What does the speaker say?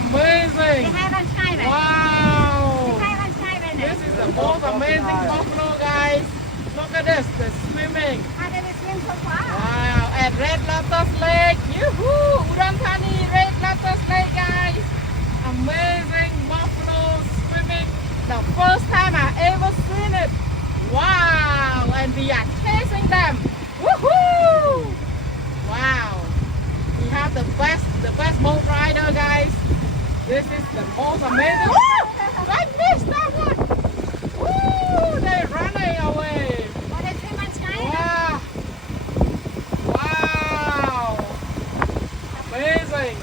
amazing. ให้เราใช่ไหม Wow. ให้เราใช่ไหมเนี่ย This is the most amazing buffalo, guys. Look at this, they're swimming. ถ้าได้ไปเที่ยวชมฟ้า Wow, at Red Lotus Lake. Yoo-hoo! Udon Thani, Red Lotus Lake, guys. Amazing buffalo swimming. The first time I ever seen it. Wow, and we are chasing them. Woohoo! Wow. We have the best boat rider, guys. This is the most amazing. I missed that one. Woo! They're running away. พอได้ขึ้นมาใช้ Wow! Wow! Amazing!